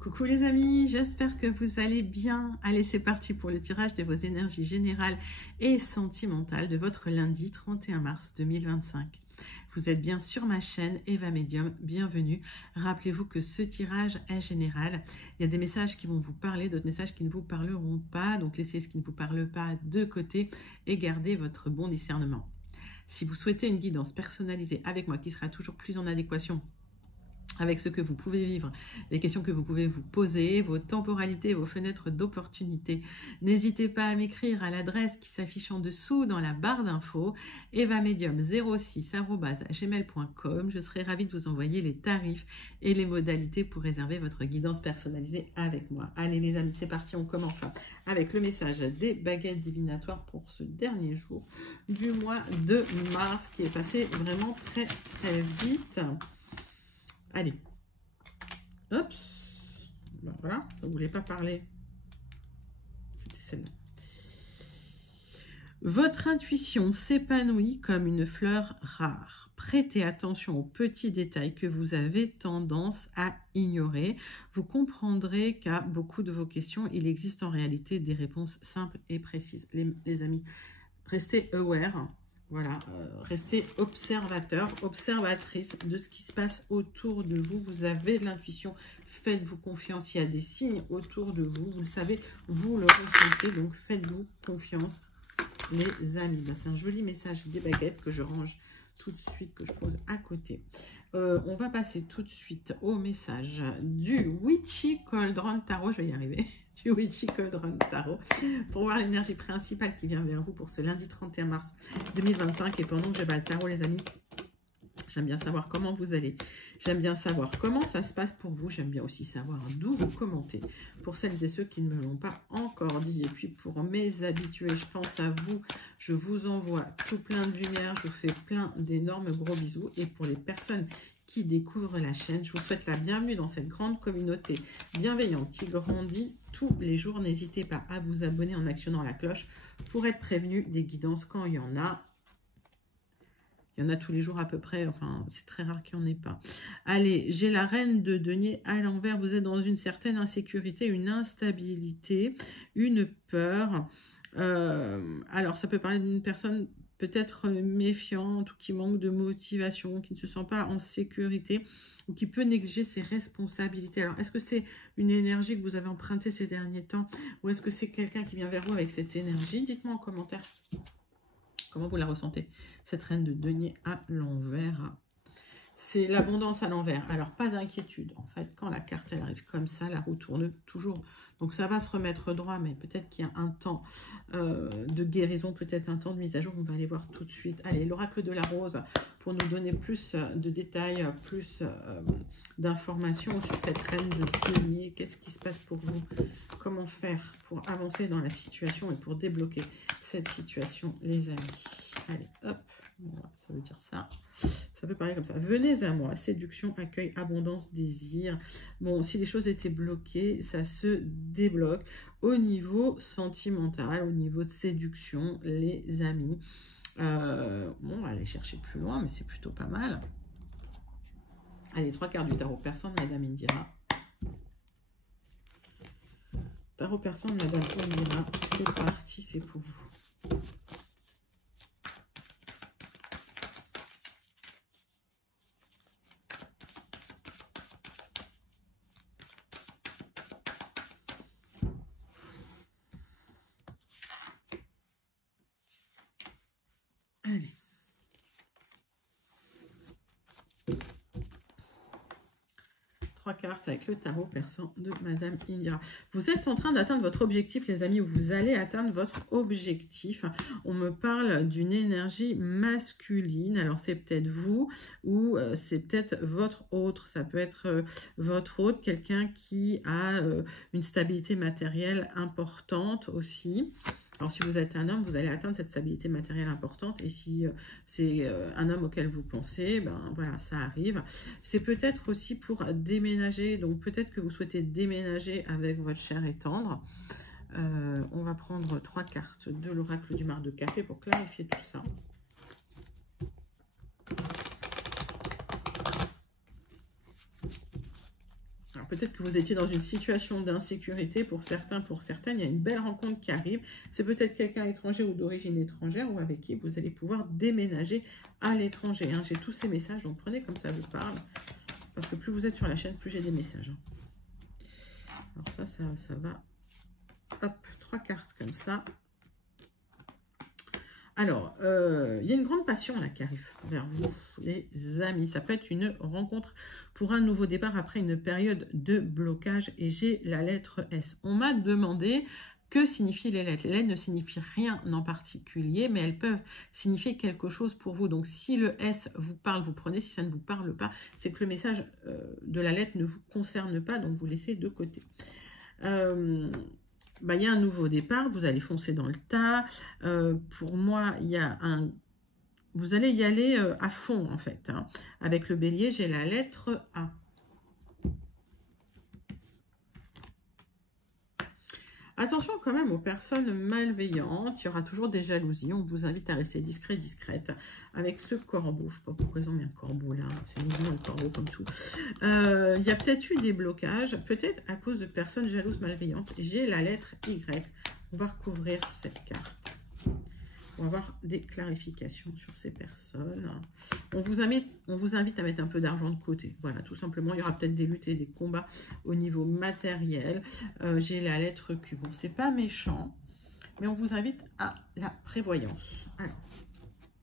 Coucou les amis, j'espère que vous allez bien. Allez, c'est parti pour le tirage de vos énergies générales et sentimentales de votre lundi 31 mars 2025. Vous êtes bien sur ma chaîne Eva Medium, bienvenue. Rappelez-vous que ce tirage est général. Il y a des messages qui vont vous parler, d'autres messages qui ne vous parleront pas. Donc laissez ce qui ne vous parle pas de côté et gardez votre bon discernement. Si vous souhaitez une guidance personnalisée avec moi qui sera toujours plus en adéquation avec ce que vous pouvez vivre, les questions que vous pouvez vous poser, vos temporalités, vos fenêtres d'opportunité. N'hésitez pas à m'écrire à l'adresse qui s'affiche en dessous dans la barre d'infos, evamedium06@gmail.com. Je serai ravie de vous envoyer les tarifs et les modalités pour réserver votre guidance personnalisée avec moi. Allez les amis, c'est parti, on commence avec le message des baguettes divinatoires pour ce dernier jour du mois de mars qui est passé vraiment très très vite. Allez, hop, bon, voilà, je ne voulais pas parler, c'était celle-là. Votre intuition s'épanouit comme une fleur rare. Prêtez attention aux petits détails que vous avez tendance à ignorer. Vous comprendrez qu'à beaucoup de vos questions, il existe en réalité des réponses simples et précises. Les amis, restez aware. Voilà, restez observateur, observatrice de ce qui se passe autour de vous. Vous avez de l'intuition, faites-vous confiance. Il y a des signes autour de vous, vous le savez, vous le ressentez, donc faites-vous confiance, les amis. Ben, c'est un joli message des baguettes que je range tout de suite, que je pose à côté. On va passer tout de suite au message du Witchy Cauldron Tarot, je vais y arriver. Du Witchy Cauldron Tarot pour voir l'énergie principale qui vient vers vous pour ce lundi 31 mars 2025. Et pendant que je bats le tarot, les amis, j'aime bien savoir comment vous allez. J'aime bien savoir comment ça se passe pour vous. J'aime bien aussi savoir d'où vous commentez. Pour celles et ceux qui ne me l'ont pas encore dit. Et puis pour mes habitués, je pense à vous. Je vous envoie tout plein de lumière. Je vous fais plein d'énormes gros bisous. Et pour les personnes qui découvrent la chaîne, je vous souhaite la bienvenue dans cette grande communauté bienveillante qui grandit tous les jours. N'hésitez pas à vous abonner en actionnant la cloche pour être prévenu des guidances quand il y en a. Il y en a tous les jours à peu près, enfin c'est très rare qu'il n'y en ait pas. Allez, j'ai la reine de denier à l'envers. Vous êtes dans une certaine insécurité, une instabilité, une peur. Alors ça peut parler d'une personne peut-être méfiante ou qui manque de motivation, qui ne se sent pas en sécurité ou qui peut négliger ses responsabilités. Alors, est-ce que c'est une énergie que vous avez empruntée ces derniers temps ou est-ce que c'est quelqu'un qui vient vers vous avec cette énergie? Dites-moi en commentaire comment vous la ressentez, cette reine de denier à l'envers. C'est l'abondance à l'envers. Alors, pas d'inquiétude. En fait, quand la carte, elle arrive comme ça, la roue tourne toujours. Donc, ça va se remettre droit, mais peut-être qu'il y a un temps de guérison, peut-être un temps de mise à jour. On va aller voir tout de suite. Allez, l'oracle de la rose, pour nous donner plus de détails, plus d'informations sur cette reine de denier. Qu'est-ce qui se passe pour vous? Comment faire pour avancer dans la situation et pour débloquer cette situation, les amis? Allez, hop. Voilà, ça veut dire ça. Ça peut parler comme ça. Venez à moi. Séduction, accueil, abondance, désir. Bon, si les choses étaient bloquées, ça se débloque au niveau sentimental, au niveau de séduction, les amis. Bon, on va aller chercher plus loin, mais c'est plutôt pas mal. Allez, 3 cartes du tarot personne, Madame Indira. Tarot personne, Madame Indira. C'est parti, c'est pour vous. Allez. Trois cartes avec le tarot persan de Madame Indira. Vous êtes en train d'atteindre votre objectif, les amis, ou vous allez atteindre votre objectif. On me parle d'une énergie masculine. Alors, c'est peut-être vous ou c'est peut-être votre autre. Ça peut être votre autre, quelqu'un qui a une stabilité matérielle importante aussi. Alors, si vous êtes un homme, vous allez atteindre cette stabilité matérielle importante. Et si c'est un homme auquel vous pensez, ben voilà, ça arrive. C'est peut-être aussi pour déménager. Donc, peut-être que vous souhaitez déménager avec votre cher et tendre. On va prendre 3 cartes de l'oracle du mar de café pour clarifier tout ça. Alors, peut-être que vous étiez dans une situation d'insécurité pour certains, pour certaines. Il y a une belle rencontre qui arrive. C'est peut-être quelqu'un étranger ou d'origine étrangère ou avec qui vous allez pouvoir déménager à l'étranger. Hein. J'ai tous ces messages, donc prenez comme ça vous parle. Parce que plus vous êtes sur la chaîne, plus j'ai des messages. Hein. Alors ça va. Hop, 3 cartes comme ça. Alors, il y a une grande passion là qui arrive vers vous, les amis. Ça peut être une rencontre pour un nouveau départ après une période de blocage. Et j'ai la lettre S. On m'a demandé que signifient les lettres. Les lettres ne signifient rien en particulier, mais elles peuvent signifier quelque chose pour vous. Donc, si le S vous parle, vous prenez. Si ça ne vous parle pas, c'est que le message de la lettre ne vous concerne pas, donc vous laissez de côté. Il y a un nouveau départ, vous allez foncer dans le tas. Pour moi, il y a vous allez y aller à fond, en fait. Hein. Avec le bélier, j'ai la lettre A. Attention quand même aux personnes malveillantes. Il y aura toujours des jalousies. On vous invite à rester discret, discrète. Avec ce corbeau, je ne sais pas pourquoi ils ont mis un corbeau là. C'est mignon le corbeau comme tout. Il y a peut-être eu des blocages. Peut-être à cause de personnes jalouses, malveillantes. J'ai la lettre Y. On va recouvrir cette carte. On va avoir des clarifications sur ces personnes. On vous invite à mettre un peu d'argent de côté. Voilà, tout simplement. Il y aura peut-être des luttes et des combats au niveau matériel. J'ai la lettre Q. Bon, c'est pas méchant, mais on vous invite à la prévoyance. Alors,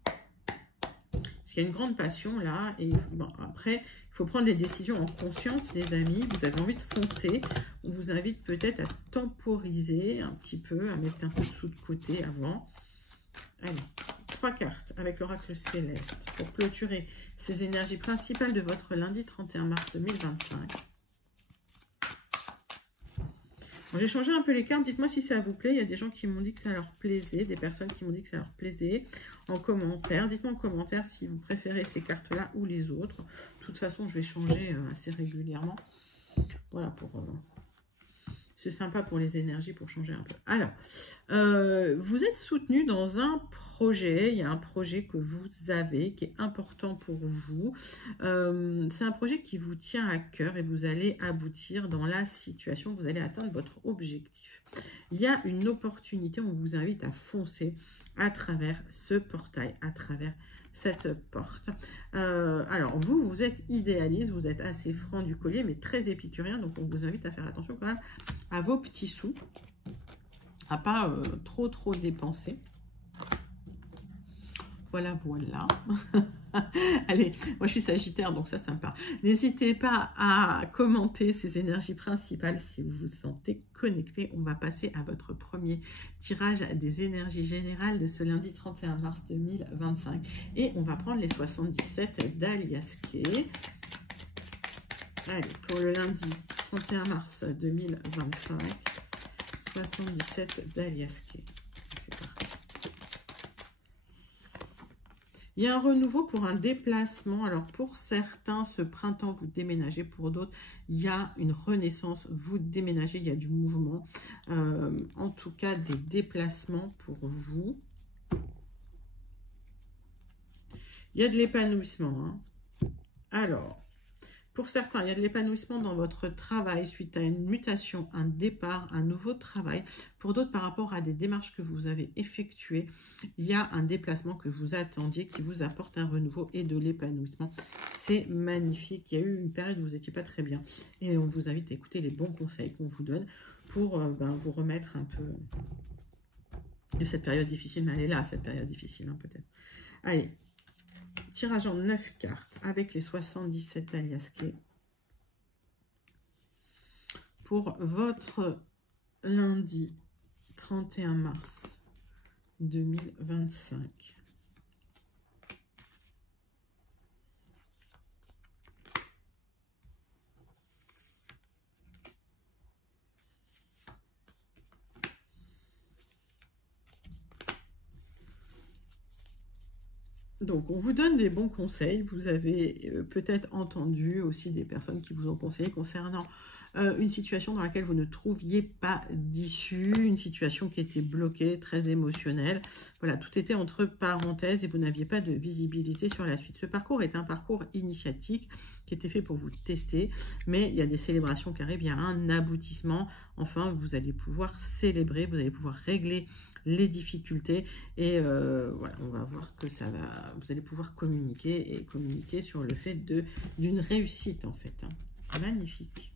parce qu'il y a une grande passion là. Et bon, après, il faut prendre les décisions en conscience, les amis. Vous avez envie de foncer. On vous invite peut-être à temporiser un petit peu, à mettre un peu de sous de côté avant. Allez, 3 cartes avec l'oracle céleste pour clôturer ces énergies principales de votre lundi 31 mars 2025. J'ai changé un peu les cartes. Dites-moi si ça vous plaît. Il y a des gens qui m'ont dit que ça leur plaisait, des personnes qui m'ont dit que ça leur plaisait en commentaire. Dites-moi en commentaire si vous préférez ces cartes-là ou les autres. De toute façon, je vais changer assez régulièrement. Voilà, c'est sympa pour les énergies, pour changer un peu. Alors, vous êtes soutenu dans un projet. Il y a un projet que vous avez qui est important pour vous. C'est un projet qui vous tient à cœur et vous allez aboutir dans la situation. Vous allez atteindre votre objectif. Il y a une opportunité. On vous invite à foncer à travers ce portail, à travers cette porte. Alors, vous êtes idéaliste, vous êtes assez franc du collier, mais très épicurien. Donc, on vous invite à faire attention quand même à vos petits sous, à pas trop dépenser. Voilà. Allez, moi je suis Sagittaire, donc ça me parle. N'hésitez pas à commenter ces énergies principales si vous vous sentez connecté. On va passer à votre premier tirage des énergies générales de ce lundi 31 mars 2025. Et on va prendre les 77 d'Aliaské. Allez, pour le lundi 31 mars 2025, 77 d'Aliaské. Il y a un renouveau pour un déplacement. Alors, pour certains, ce printemps, vous déménagez. Pour d'autres, il y a une renaissance. Vous déménagez, il y a du mouvement. En tout cas, des déplacements pour vous. Il y a de l'épanouissement. Hein. Alors, pour certains, il y a de l'épanouissement dans votre travail suite à une mutation, un départ, un nouveau travail. Pour d'autres, par rapport à des démarches que vous avez effectuées, il y a un déplacement que vous attendiez qui vous apporte un renouveau et de l'épanouissement. C'est magnifique. Il y a eu une période où vous n'étiez pas très bien. Et on vous invite à écouter les bons conseils qu'on vous donne pour vous remettre un peu de cette période difficile. Mais elle est là, cette période difficile, hein, peut-être. Allez. Tirage en 9 cartes avec les 77 Aliaské pour votre lundi 31 mars 2025. Donc, on vous donne des bons conseils. Vous avez peut-être entendu aussi des personnes qui vous ont conseillé concernant une situation dans laquelle vous ne trouviez pas d'issue, une situation qui était bloquée, très émotionnelle. Voilà, tout était entre parenthèses et vous n'aviez pas de visibilité sur la suite. Ce parcours est un parcours initiatique qui était fait pour vous tester, mais il y a des célébrations qui arrivent, il y a un aboutissement. Enfin, vous allez pouvoir célébrer, vous allez pouvoir régler les difficultés et voilà, on va voir que ça va, vous allez pouvoir communiquer sur le fait d'une réussite en fait. Hein. Magnifique.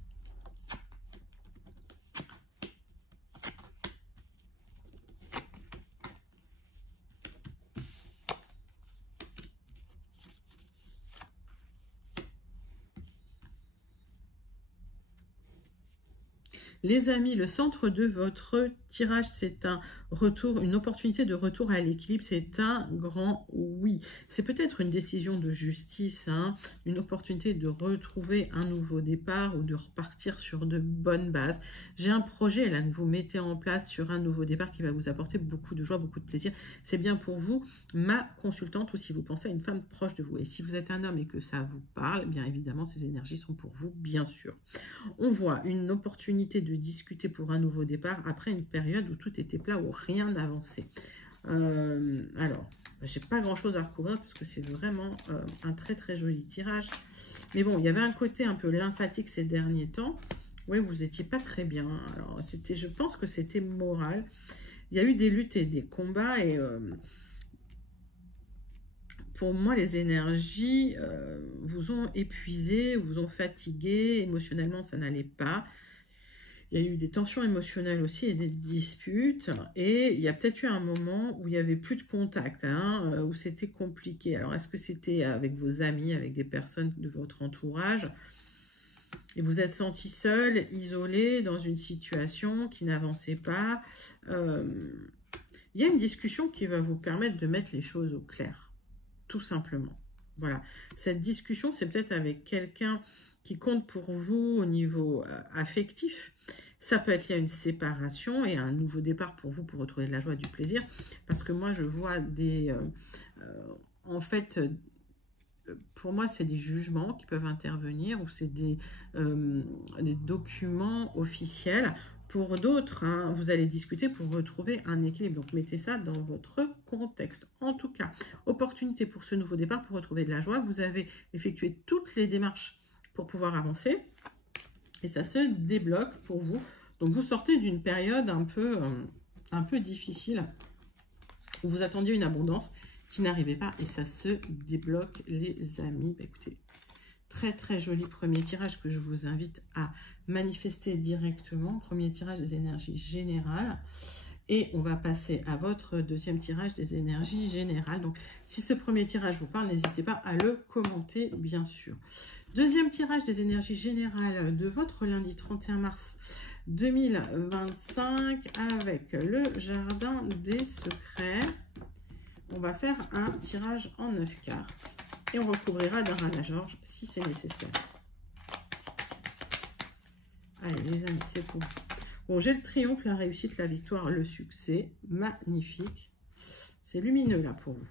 Les amis, le centre de votre tirage, c'est un retour, une opportunité de retour à l'équilibre. C'est un grand oui. C'est peut-être une décision de justice, hein, une opportunité de retrouver un nouveau départ ou de repartir sur de bonnes bases. J'ai un projet là que vous mettez en place sur un nouveau départ qui va vous apporter beaucoup de joie, beaucoup de plaisir. C'est bien pour vous, ma consultante, ou si vous pensez à une femme proche de vous. Et si vous êtes un homme et que ça vous parle, bien évidemment, ces énergies sont pour vous, bien sûr. On voit une opportunité de discuter pour un nouveau départ après une période où tout était plat, où rien n'avançait. Alors, j'ai pas grand chose à recouvrir parce que c'est vraiment un très très joli tirage. Mais bon, il y avait un côté un peu lymphatique ces derniers temps. Oui, vous n'étiez pas très bien. Alors, je pense que c'était moral. Il y a eu des luttes et des combats et pour moi, les énergies vous ont épuisé, vous ont fatigué, émotionnellement, ça n'allait pas. Il y a eu des tensions émotionnelles aussi et des disputes. Et il y a peut-être eu un moment où il n'y avait plus de contact, hein, où c'était compliqué. Alors, est-ce que c'était avec vos amis, avec des personnes de votre entourage? Et vous êtes senti seul, isolé, dans une situation qui n'avançait pas. Il y a une discussion qui va vous permettre de mettre les choses au clair, tout simplement. Voilà. Cette discussion, c'est peut-être avec quelqu'un qui compte pour vous au niveau affectif. Ça peut être lié à une séparation et à un nouveau départ pour vous, pour retrouver de la joie et du plaisir. Parce que moi, je vois des... en fait, pour moi, c'est des jugements qui peuvent intervenir ou c'est des documents officiels. Pour d'autres, hein, vous allez discuter pour retrouver un équilibre. Donc, mettez ça dans votre contexte. En tout cas, opportunité pour ce nouveau départ, pour retrouver de la joie. Vous avez effectué toutes les démarches pour pouvoir avancer. Et ça se débloque pour vous. Donc, vous sortez d'une période un peu difficile où vous attendiez une abondance qui n'arrivait pas. Et ça se débloque, les amis. Bah, écoutez, très, très joli premier tirage que je vous invite à manifester directement. Premier tirage des énergies générales. Et on va passer à votre deuxième tirage des énergies générales. Donc, si ce premier tirage vous parle, n'hésitez pas à le commenter, bien sûr. Deuxième tirage des énergies générales de votre lundi 31 mars 2025 avec le jardin des secrets. On va faire un tirage en 9 cartes et on recouvrira d'un ras-la-gorge si c'est nécessaire. Allez les amis, c'est pour vous. Bon, j'ai le triomphe, la réussite, la victoire, le succès. Magnifique. C'est lumineux là pour vous.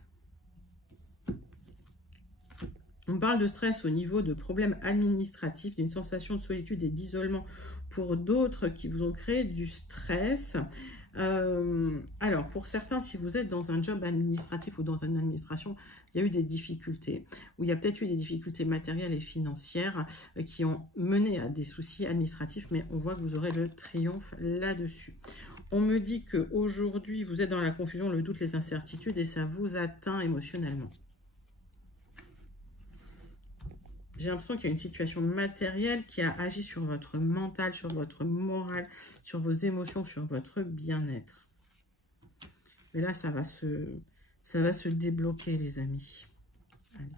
On parle de stress au niveau de problèmes administratifs, d'une sensation de solitude et d'isolement pour d'autres qui vous ont créé du stress. Alors, pour certains, si vous êtes dans un job administratif ou dans une administration, il y a eu des difficultés, ou il y a peut-être eu des difficultés matérielles et financières qui ont mené à des soucis administratifs, mais on voit que vous aurez le triomphe là-dessus. On me dit qu'aujourd'hui, vous êtes dans la confusion, le doute, les incertitudes, et ça vous atteint émotionnellement. J'ai l'impression qu'il y a une situation matérielle qui a agi sur votre mental, sur votre morale, sur vos émotions, sur votre bien-être. Mais là, ça va se débloquer, les amis. Allez.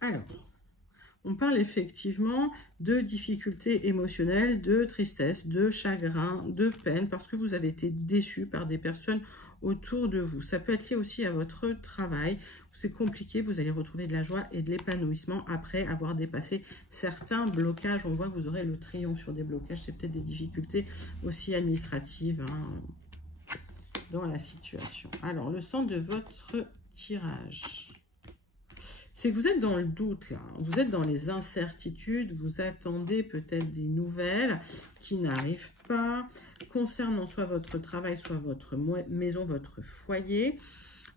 Alors, On parle effectivement de difficultés émotionnelles, de tristesse, de chagrin, de peine, parce que vous avez été déçu par des personnes autour de vous. Ça peut être lié aussi à votre travail. C'est compliqué, vous allez retrouver de la joie et de l'épanouissement après avoir dépassé certains blocages. On voit que vous aurez le triomphe sur des blocages. C'est peut-être des difficultés aussi administratives dans la situation. Alors, le sens de votre tirage, c'est que vous êtes dans le doute là, vous êtes dans les incertitudes, vous attendez peut-être des nouvelles qui n'arrivent pas concernant soit votre travail, soit votre maison, votre foyer,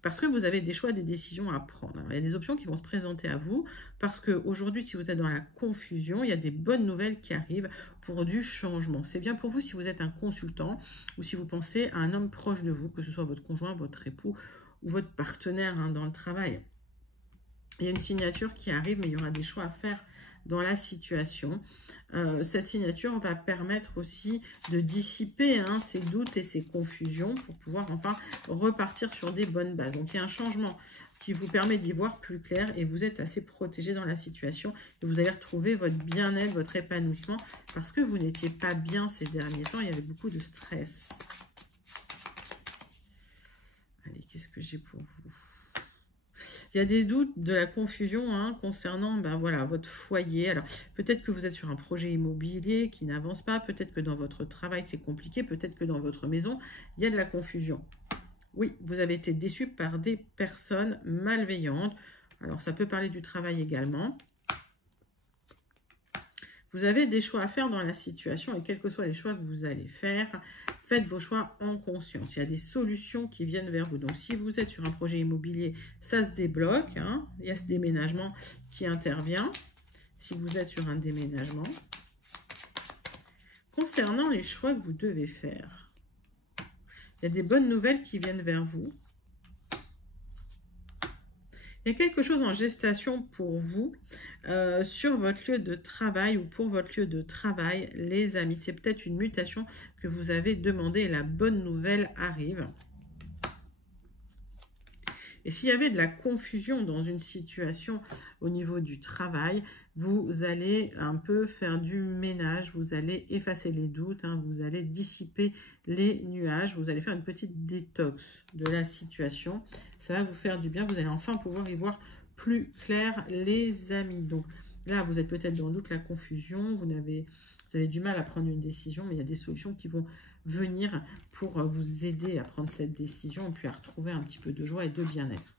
parce que vous avez des choix, des décisions à prendre. Alors, il y a des options qui vont se présenter à vous, parce qu'aujourd'hui, si vous êtes dans la confusion, il y a des bonnes nouvelles qui arrivent pour du changement. C'est bien pour vous si vous êtes un consultant, ou si vous pensez à un homme proche de vous, que ce soit votre conjoint, votre époux, ou votre partenaire dans le travail. Il y a une signature qui arrive, mais il y aura des choix à faire dans la situation. Cette signature va permettre aussi de dissiper ces doutes et ces confusions pour pouvoir enfin repartir sur des bonnes bases. Donc, il y a un changement qui vous permet d'y voir plus clair et vous êtes assez protégé dans la situation et vous allez retrouver votre bien-être, votre épanouissement parce que vous n'étiez pas bien ces derniers temps. Il y avait beaucoup de stress. Allez, qu'est-ce que j'ai pour vous? Il y a des doutes, de la confusion concernant voilà, votre foyer. Alors, peut-être que vous êtes sur un projet immobilier qui n'avance pas. Peut-être que dans votre travail, c'est compliqué. Peut-être que dans votre maison, il y a de la confusion. Oui, vous avez été déçu par des personnes malveillantes. Alors, ça peut parler du travail également. Vous avez des choix à faire dans la situation et quels que soient les choix que vous allez faire, faites vos choix en conscience. Il y a des solutions qui viennent vers vous. Donc, si vous êtes sur un projet immobilier, ça se débloque. Il y a ce déménagement qui intervient. Si vous êtes sur un déménagement. Concernant les choix que vous devez faire, il y a des bonnes nouvelles qui viennent vers vous. Il y a quelque chose en gestation pour vous sur votre lieu de travail ou pour votre lieu de travail, les amis. C'est peut-être une mutation que vous avez demandé et la bonne nouvelle arrive. Et s'il y avait de la confusion dans une situation au niveau du travail, vous allez un peu faire du ménage, vous allez effacer les doutes, vous allez dissiper les nuages, vous allez faire une petite détox de la situation. Ça va vous faire du bien, vous allez enfin pouvoir y voir plus clair, les amis. Donc là, vous êtes peut-être dans le doute, la confusion, vous avez du mal à prendre une décision, mais il y a des solutions qui vont venir pour vous aider à prendre cette décision et puis à retrouver un petit peu de joie et de bien-être.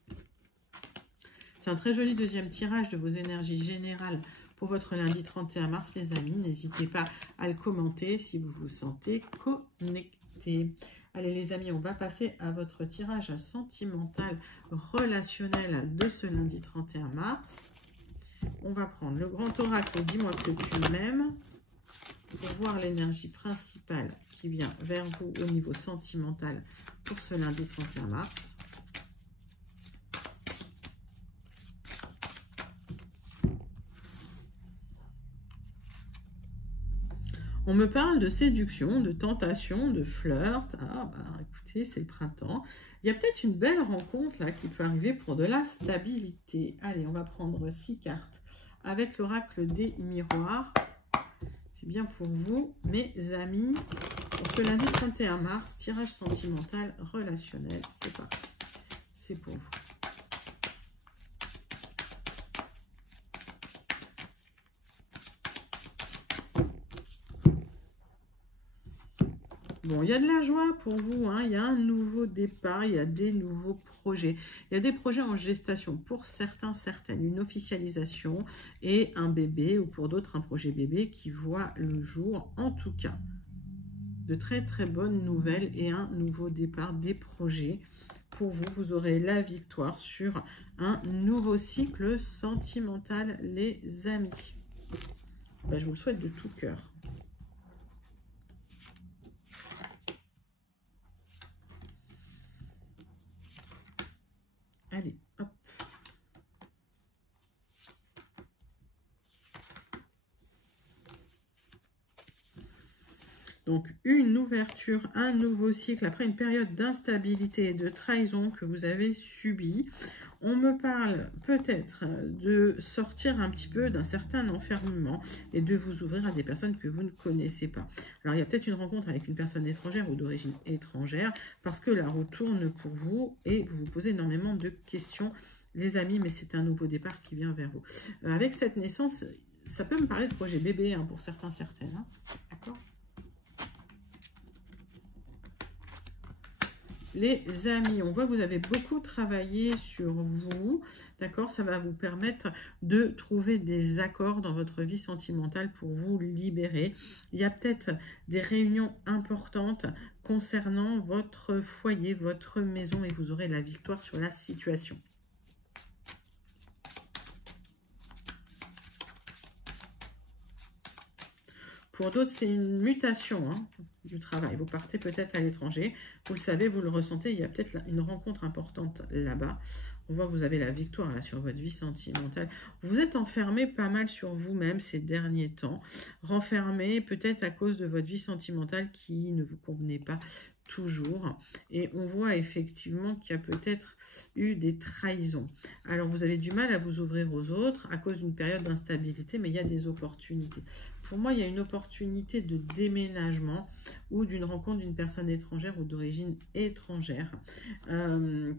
C'est un très joli deuxième tirage de vos énergies générales pour votre lundi 31 mars, les amis. N'hésitez pas à le commenter si vous vous sentez connecté. Allez, les amis, on va passer à votre tirage sentimental relationnel de ce lundi 31 mars. On va prendre le grand oracle, dis-moi que tu m'aimes, pour voir l'énergie principale qui vient vers vous au niveau sentimental pour ce lundi 31 mars. On me parle de séduction, de tentation, de flirt. Ah, bah écoutez, c'est le printemps. Il y a peut-être une belle rencontre là qui peut arriver pour de la stabilité. Allez, on va prendre 6 cartes avec l'oracle des miroirs. C'est bien pour vous, mes amis. Pour ce lundi 31 mars, tirage sentimental relationnel. C'est parti. C'est pour vous. Bon, il y a de la joie pour vous, il y a un nouveau départ, il y a des nouveaux projets. Il y a des projets en gestation pour certains, certaines, une officialisation et un bébé, ou pour d'autres, un projet bébé qui voit le jour. En tout cas, de très très bonnes nouvelles et un nouveau départ des projets. Pour vous, vous aurez la victoire sur un nouveau cycle sentimental, les amis. Ben, je vous le souhaite de tout cœur. Allez, hop. Donc, une ouverture, un nouveau cycle, après une période d'instabilité et de trahison que vous avez subie. On me parle peut-être de sortir un petit peu d'un certain enfermement et de vous ouvrir à des personnes que vous ne connaissez pas. Alors, il y a peut-être une rencontre avec une personne étrangère ou d'origine étrangère parce que la roue tourne pour vous et vous vous posez énormément de questions, les amis, mais c'est un nouveau départ qui vient vers vous. Avec cette naissance, ça peut me parler de projet bébé hein, pour certains, certaines. Hein. D'accord ? Les amis, on voit que vous avez beaucoup travaillé sur vous, d'accord? Ça va vous permettre de trouver des accords dans votre vie sentimentale pour vous libérer. Il y a peut-être des réunions importantes concernant votre foyer, votre maison et vous aurez la victoire sur la situation. Pour d'autres, c'est une mutation hein, du travail. Vous partez peut-être à l'étranger. Vous le savez, vous le ressentez. Il y a peut-être une rencontre importante là-bas. On voit que vous avez la victoire là, sur votre vie sentimentale. Vous êtes enfermé pas mal sur vous-même ces derniers temps. Renfermé peut-être à cause de votre vie sentimentale qui ne vous convenait pas toujours. Et on voit effectivement qu'il y a peut-être eu des trahisons. Alors, vous avez du mal à vous ouvrir aux autres à cause d'une période d'instabilité, mais il y a des opportunités. Pour moi, il y a une opportunité de déménagement ou d'une rencontre d'une personne étrangère ou d'origine étrangère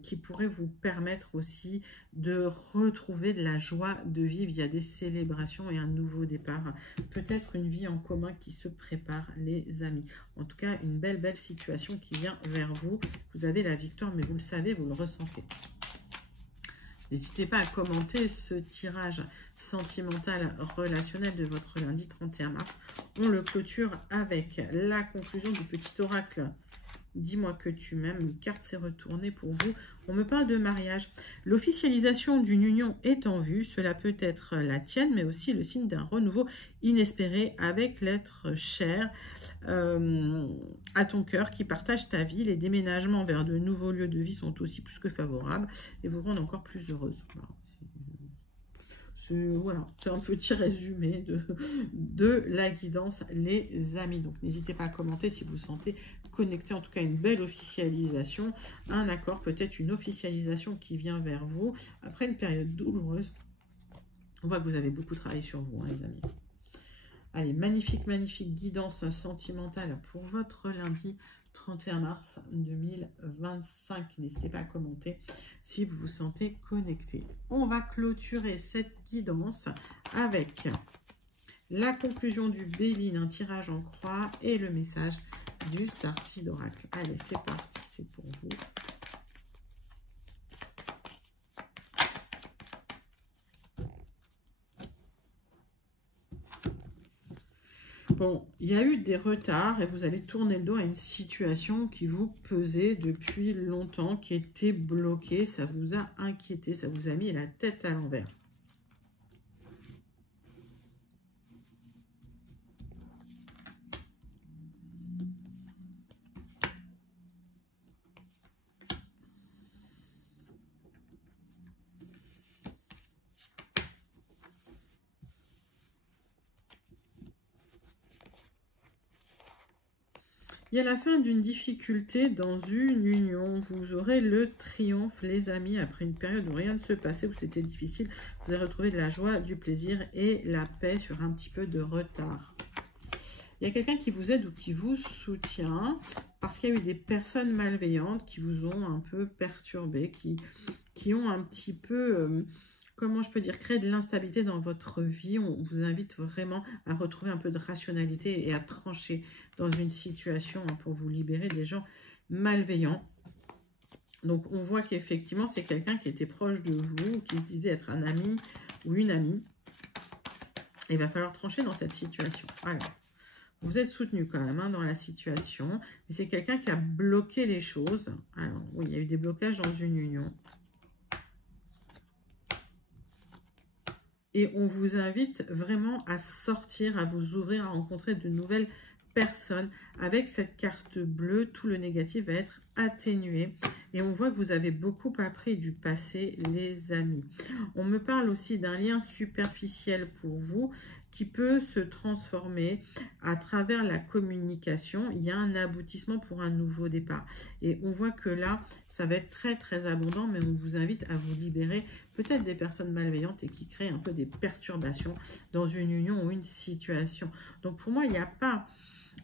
qui pourrait vous permettre aussi de retrouver de la joie de vivre. Il y a des célébrations et un nouveau départ. Peut-être une vie en commun qui se prépare, les amis. En tout cas, une belle situation qui vient vers vous. Vous avez la victoire, mais vous le savez, vous le ressentez. N'hésitez pas à commenter ce tirage sentimental relationnel de votre lundi 31 mars. On le clôture avec la conclusion du petit oracle. Dis-moi que tu m'aimes. Une carte s'est retournée pour vous. On me parle de mariage. L'officialisation d'une union est en vue. Cela peut être la tienne, mais aussi le signe d'un renouveau inespéré avec l'être cher à ton cœur qui partage ta vie. Les déménagements vers de nouveaux lieux de vie sont aussi plus que favorables et vous rendent encore plus heureuse. Voilà, c'est un petit résumé de la guidance, les amis. Donc, n'hésitez pas à commenter si vous sentez connecté, en tout cas une belle officialisation, un accord, peut-être une officialisation qui vient vers vous après une période douloureuse. On voit que vous avez beaucoup travaillé sur vous, hein, les amis. Allez, magnifique guidance sentimentale pour votre lundi 31 mars 2025. N'hésitez pas à commenter si vous vous sentez connecté. On va clôturer cette guidance avec la conclusion du Béline, un tirage en croix et le message du Starseed Oracle. Allez, c'est parti, c'est pour vous. Bon, il y a eu des retards et vous allez tourner le dos à une situation qui vous pesait depuis longtemps, qui était bloquée. Ça vous a inquiété, ça vous a mis la tête à l'envers. Il y a la fin d'une difficulté dans une union. Vous aurez le triomphe, les amis, après une période où rien ne se passait, où c'était difficile. Vous allez retrouver de la joie, du plaisir et la paix sur un petit peu de retard. Il y a quelqu'un qui vous aide ou qui vous soutient parce qu'il y a eu des personnes malveillantes qui vous ont un peu perturbé, qui ont un petit peu... comment je peux dire, créer de l'instabilité dans votre vie. On vous invite vraiment à retrouver un peu de rationalité et à trancher dans une situation pour vous libérer des gens malveillants. Donc, on voit qu'effectivement, c'est quelqu'un qui était proche de vous, qui se disait être un ami ou une amie. Il va falloir trancher dans cette situation. Alors, vous êtes soutenu quand même dans la situation, mais c'est quelqu'un qui a bloqué les choses. Alors, oui, il y a eu des blocages dans une union. Et on vous invite vraiment à sortir, à vous ouvrir, à rencontrer de nouvelles personnes. Avec cette carte bleue, tout le négatif va être atténué. Et on voit que vous avez beaucoup appris du passé, les amis. On me parle aussi d'un lien superficiel pour vous qui peut se transformer à travers la communication. Il y a un aboutissement pour un nouveau départ. Et on voit que là, ça va être très, très abondant, mais on vous invite à vous libérer peut-être des personnes malveillantes et qui créent un peu des perturbations dans une union ou une situation. Donc, pour moi, il n'y a pas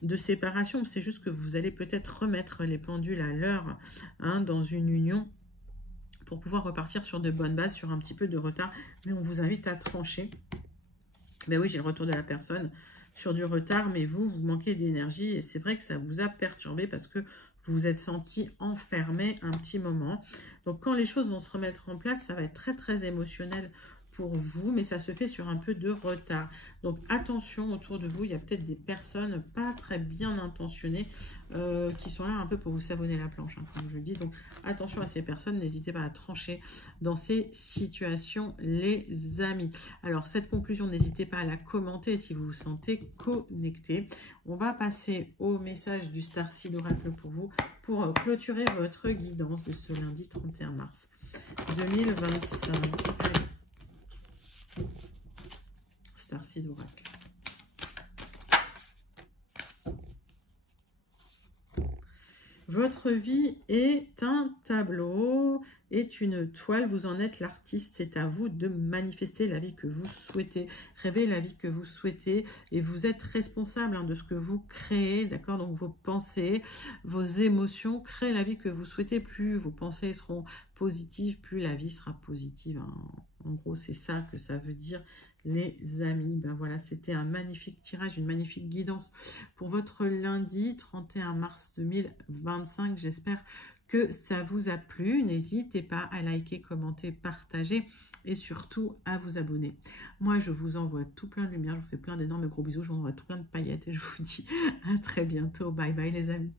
de séparation, c'est juste que vous allez peut-être remettre les pendules à l'heure dans une union pour pouvoir repartir sur de bonnes bases, sur un petit peu de retard, mais on vous invite à trancher. Ben oui, j'ai le retour de la personne sur du retard, mais vous manquez d'énergie et c'est vrai que ça vous a perturbé parce que vous vous êtes senti enfermé un petit moment. Donc, quand les choses vont se remettre en place, ça va être très, très émotionnel pour vous, mais ça se fait sur un peu de retard. Donc, attention autour de vous, il y a peut-être des personnes pas très bien intentionnées qui sont là un peu pour vous savonner la planche, comme je dis. Donc, attention à ces personnes, n'hésitez pas à trancher dans ces situations, les amis. Alors, cette conclusion, n'hésitez pas à la commenter si vous vous sentez connecté. On va passer au message du Starseed Oracle pour vous, pour clôturer votre guidance de ce lundi 31 mars 2025. Allez. Starseed Oracle. Votre vie est un tableau, est une toile, vous en êtes l'artiste, c'est à vous de manifester la vie que vous souhaitez, rêver la vie que vous souhaitez et vous êtes responsable de ce que vous créez, d'accord? Donc vos pensées, vos émotions créent la vie que vous souhaitez, plus vos pensées seront positives, plus la vie sera positive. En gros, c'est ça que ça veut dire, les amis. Ben voilà, c'était un magnifique tirage, une magnifique guidance pour votre lundi 31 mars 2025. J'espère que ça vous a plu. N'hésitez pas à liker, commenter, partager et surtout à vous abonner. Moi, je vous envoie tout plein de lumière. Je vous fais plein d'énormes gros bisous. Je vous envoie tout plein de paillettes et je vous dis à très bientôt. Bye bye les amis.